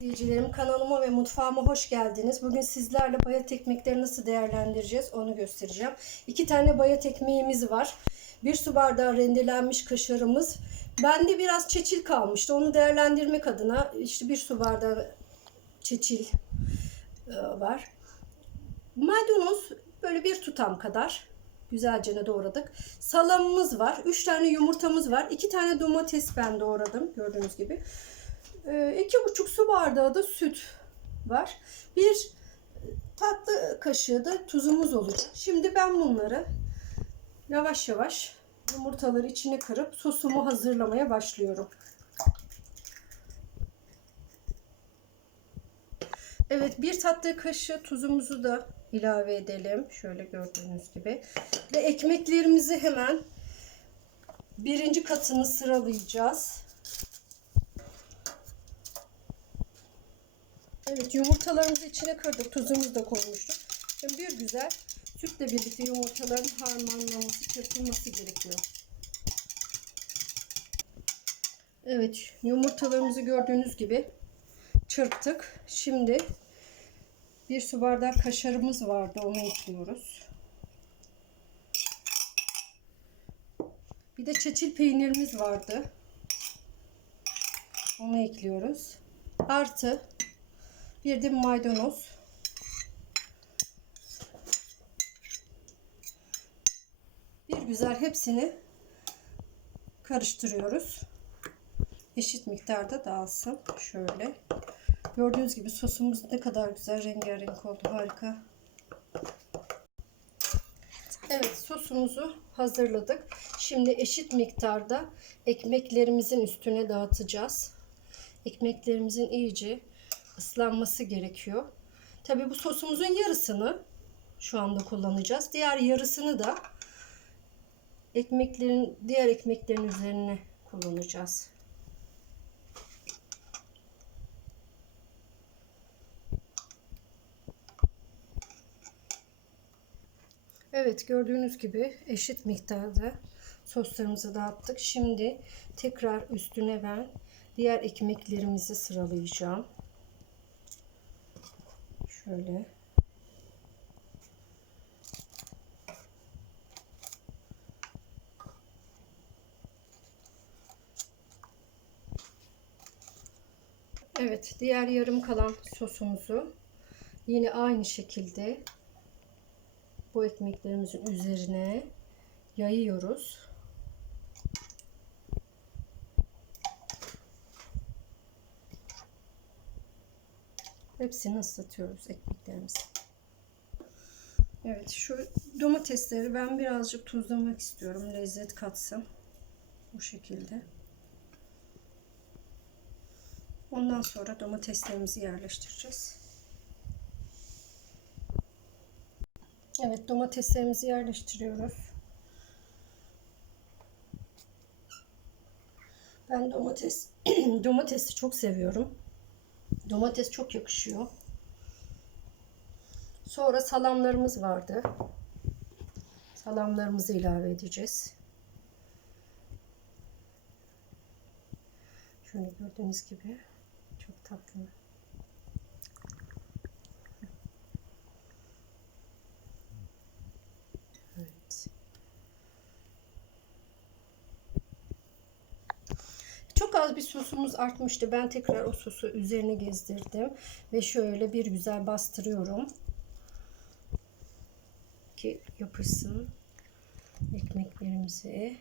İzleyicilerim kanalıma ve mutfağıma hoş geldiniz. Bugün sizlerle bayat ekmekleri nasıl değerlendireceğiz onu göstereceğim. İki tane bayat ekmeğimiz var. Bir su bardağı rendelenmiş kaşarımız. Bende biraz çeçil kalmıştı. Onu değerlendirmek adına işte bir su bardağı çeçil e, var. Maydanoz böyle bir tutam kadar güzelce doğradık. Salamımız var. Üç tane yumurtamız var. iki tane domates ben doğradım gördüğünüz gibi. Ee, iki buçuk su bardağı da süt var. Bir tatlı kaşığı da tuzumuz olacak. Şimdi ben bunları yavaş yavaş yumurtaları içine kırıp sosumu hazırlamaya başlıyorum. Evet bir tatlı kaşığı tuzumuzu da ilave edelim. Şöyle gördüğünüz gibi. Ve ekmeklerimizi hemen birinci katını sıralayacağız. Evet yumurtalarımızı içine kırdık. Tuzumuzu da koymuştuk. Şimdi bir güzel sütle birlikte yumurtaların harmanlaması, çırpılması gerekiyor. Evet yumurtalarımızı gördüğünüz gibi çırptık. Şimdi bir su bardağı kaşarımız vardı. Onu ekliyoruz. Bir de çeçil peynirimiz vardı. Onu ekliyoruz. Artı bir de maydanoz. Bir güzel hepsini karıştırıyoruz. Eşit miktarda dağılsın. Şöyle. Gördüğünüz gibi sosumuz ne kadar güzel rengarenk oldu. Harika. Evet sosumuzu hazırladık. Şimdi eşit miktarda ekmeklerimizin üstüne dağıtacağız. Ekmeklerimizin iyice ıslanması gerekiyor. Tabi bu sosumuzun yarısını şu anda kullanacağız. Diğer yarısını da ekmeklerin diğer ekmeklerin üzerine kullanacağız. Evet gördüğünüz gibi eşit miktarda soslarımızı dağıttık. Şimdi tekrar üstüne ben diğer ekmeklerimizi sıralayacağım. Şöyle. Evet, diğer yarım kalan sosumuzu yine aynı şekilde bu ekmeklerimizin üzerine yayıyoruz. Hepsini ıslatıyoruz ekmeklerimizi. Evet şu domatesleri ben birazcık tuzlamak istiyorum. Lezzet katsın. Bu şekilde. Ondan sonra domateslerimizi yerleştireceğiz. Evet domateslerimizi yerleştiriyoruz. Ben domates domatesi çok seviyorum. Domates çok yakışıyor. Sonra salamlarımız vardı. Salamlarımızı ilave edeceğiz. Şöyle gördüğünüz gibi çok tatlı. Az bir sosumuz artmıştı. Ben tekrar o sosu üzerine gezdirdim. Ve şöyle bir güzel bastırıyorum. Ki yapışsın ekmeklerimizi.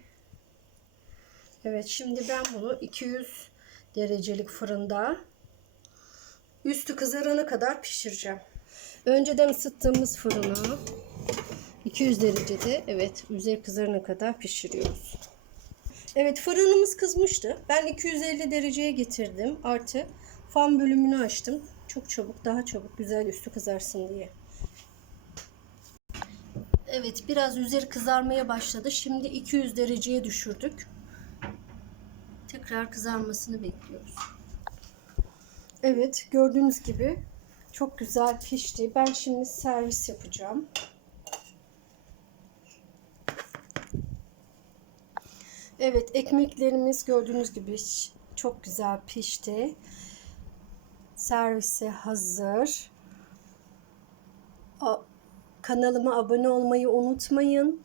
Evet şimdi ben bunu 200 derecelik fırında üstü kızarana kadar pişireceğim. Önceden ısıttığımız fırına 200 derecede evet üzeri kızarana kadar pişiriyoruz. Evet fırınımız kızmıştı. Ben 250 dereceye getirdim. Artı fan bölümünü açtım. Çok çabuk daha çabuk güzel üstü kızarsın diye. Evet biraz üzeri kızarmaya başladı. Şimdi 200 dereceye düşürdük. Tekrar kızarmasını bekliyoruz. Evet gördüğünüz gibi çok güzel pişti. Ben şimdi servis yapacağım. Evet ekmeklerimiz gördüğünüz gibi çok güzel pişti. servise hazır. A- Kanalıma abone olmayı unutmayın.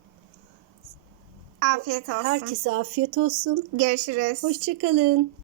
Afiyet olsun. Herkese afiyet olsun. Görüşürüz. Hoşçakalın.